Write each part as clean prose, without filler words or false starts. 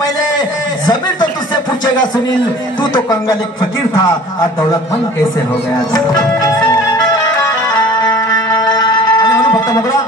पहले जमीर तो तुझसे पूछेगा सुनील, तू तो कंगाल एक फकीर था और दौलतमंद कैसे हो गया। भक्त मोगरा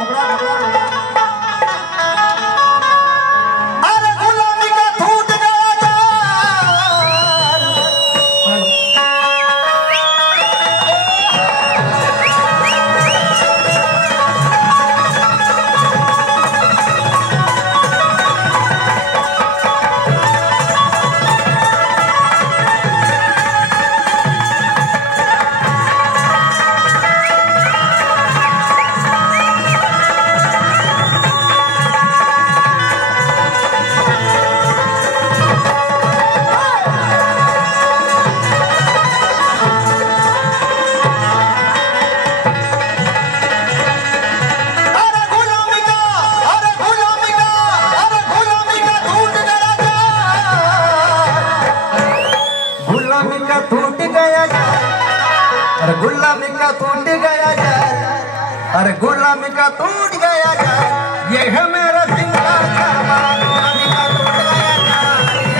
गुलामी का टूट गया जाल, अरे गुलामी का टूट गया जाल, ये है मेरा जिंदा कमाल। गुलामी का टूट गया जाल, ये है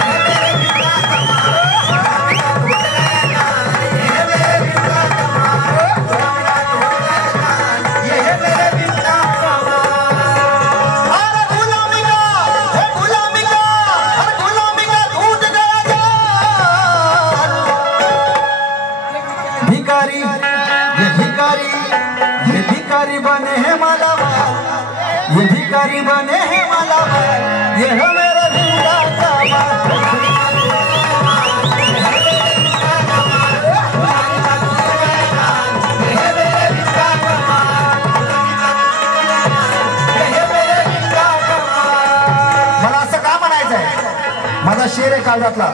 मेरे जिंदा कमाल। गुलामी का टूट गया जाल, ये है मेरे जिंदा कमाल। गुलामी का टूट गया जाल, ये है मेरे जिंदा कमाल। अरे गुलामी का टूट गया जाल। भिखारी ये भिखारी बने हैं मालामाल, ये भिखारी बने हैं मालामाल, ये है मेरा जिंदा कमाल। मला असं का म्हणायचंय, माझा शेर आहे काळजातला।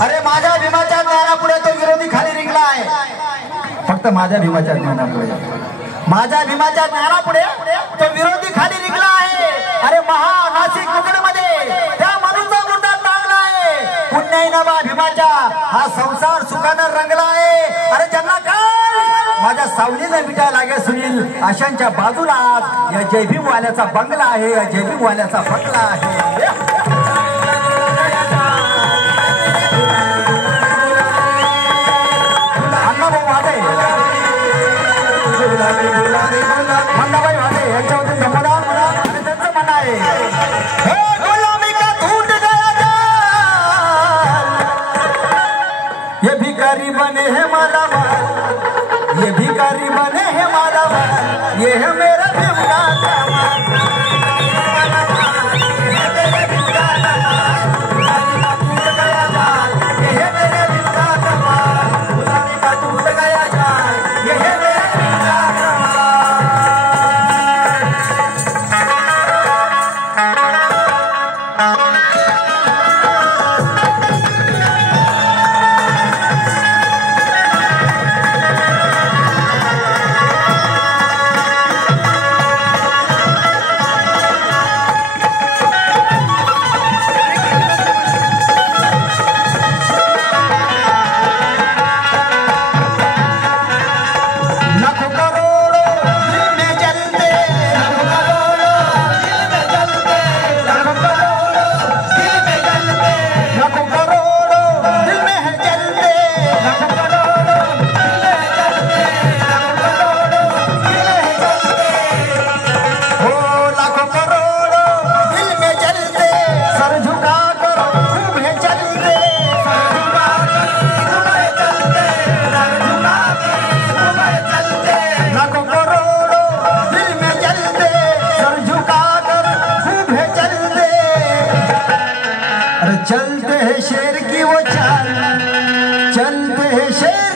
अरे माझ्या भीमाच्या ज्ञानापुढे तो विरोधी खाली रिंगला आहे, फक्त माझ्या भीमाच्या ज्ञानापुढे, माझ्या भीमाच्या ज्ञानापुढे तो विरोधी खाली रिंगला आहे। अरे नाशिक मुकडमध्ये त्या मनुचा मुद्दा टांगला आहे, पुण्याई नवा भीमाच्या हा संसार सुखानं रंगला आहे। अरे ज्यांना काय माझ्या सावलीला मिठा लागे सुनील, अशांच्या बाजूला या जयभीम वाल्याचा बंगला आहे, या जयभीम वाल्याचा बंगला आहे। मंदाबाई वाले यांच्यावरती समाधान आणि त्यांचं म्हणणं आहे, हे गुलामी का टूट गया जाल, ये भिखारी बने हैं मालामाल, ये भिखारी बने हैं मालामाल, ये है मेरा जिंदा कमाल। चलते हैं शेर की वो चाल, चलते हैं शेर